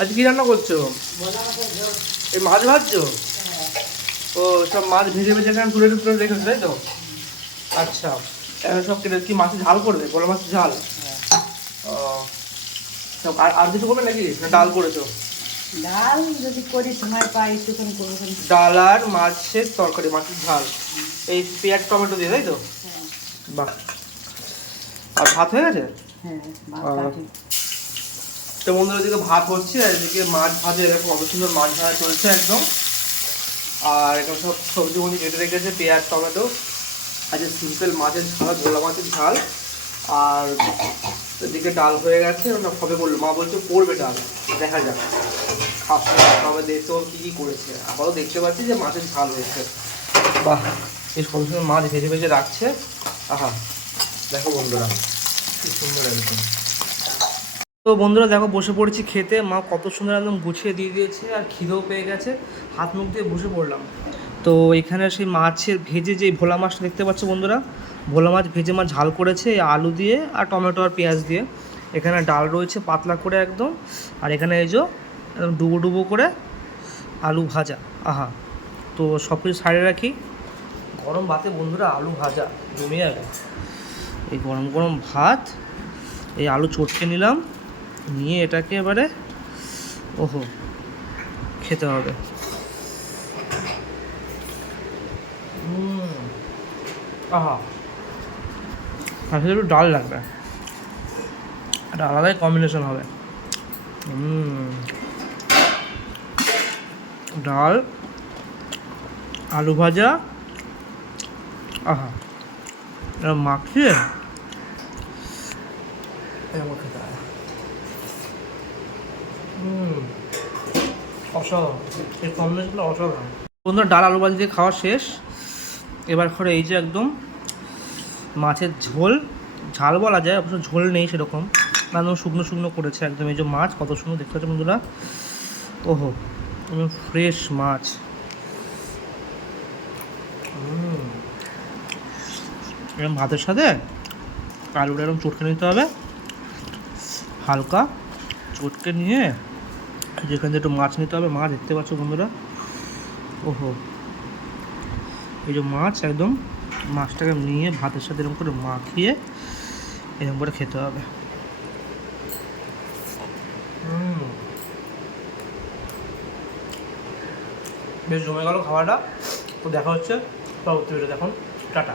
আজকে কি রান্না করছো? এই মাছ ভাজছো? ও সব মাছ ভেজে ভেজে এখানে তুলে তুলে রেখেছো তাই তো? আচ্ছা, এখন সব কেটে কি মাছের ঝাল করবে? বড় মাছের ঝাল? ও সব আর কিছু করবে নাকি, না ডাল করেছো? ডাল যদি করি সময় পাই একটুখানি করবো। ডাল আর মাছের তরকারি, মাছের ঝাল, এই পেঁয়াজ টমেটো দিয়ে তাই তো? বাহ। আর ভাত হয়ে গেছে? তো বন্ধুরা এদিকে ভাত হচ্ছে আর এদিকে মাছ ভাজা, এরকম কত সুন্দর মাছ ভাজা চলছে একদম। আর এখানে সব সবজি মন্দি কেটে রেখেছে, পেঁয়াজ টমেটো। আজকে সিম্পল মাছের ঝাল, ভোলা মাছের ঝাল। আর এদিকে ডাল হয়ে গেছে, ওটা হবে বললো, মা বলছে করবে ডাল, দেখা যাক খাবে দেখতে কী কী করেছে। আবারও দেখতে পাচ্ছি যে মাছের ঝাল হয়েছে। বাহ, এই কত সুন্দর মাছ ভেজে ভেজে রাখছে। আহা দেখো বন্ধুরা কি সুন্দর একদম। তো বন্ধুরা দেখো বসে পড়েছি খেতে, মা কত সুন্দর একদম গুছিয়ে দিয়ে দিয়েছে আর খিদেও পেয়ে গেছে, হাত মুখ দিয়ে বসে পড়লাম। তো এখানে সেই মাছের ভেজে যে ভোলা মাছটা দেখতে পাচ্ছ বন্ধুরা, ভোলা মাছ ভেজে মাছ ঝাল করেছে আলু দিয়ে আর টমেটো আর পেঁয়াজ দিয়ে। এখানে ডাল রয়েছে পাতলা করে একদম, আর এখানে এই যে একদম ডুবো ডুবো করে আলু ভাজা। আহা, তো সব কিছু সাইডে রাখি, গরম ভাতে বন্ধুরা আলু ভাজা জমে যাবে। এই গরম গরম ভাত, এই আলু চটকে নিলাম, নিয়ে এটাকে এবারে ওহো খেতে হবে। আহা, আর একটু ডাল লাগবে, একটা আলাদাই কম্বিনেশন হবে। ডাল আলু ভাজা, আহা, এটা মাখিয়ে এরকম খেতে হবে। অসাধারণ, এই কম্বিনেশনটা অসাধারণ। বন্ধুরা ডাল আলু ভাজি দিয়ে খাওয়া শেষ। এবার করে এই যে একদম মাছের ঝোল, ঝাল বলা যায়, অবশ্য ঝোল নেই সেরকম, একদম শুকনো শুকনো করেছে একদম। এই যে মাছ কত সুন্দর দেখতে পাচ্ছ বন্ধুরা, ওহো একদম ফ্রেশ মাছ। এরকম ভাতের সাথে আলুটা এরকম চটকে নিতে হবে, হালকা চটকে নিয়ে যেখান থেকে একটু মাছ নিতে হবে। মাছ দেখতে পাচ্ছ বন্ধুরা, ওহো এই যে মাছ একদম, মাছটাকে নিয়ে ভাতের সাথে এরকম করে মাখিয়ে এরকম করে খেতে হবে। বেশ জমে গেল খাওয়াটা। তো দেখা হচ্ছে পরবর্তী ভিডিও, দেখুন টাটা।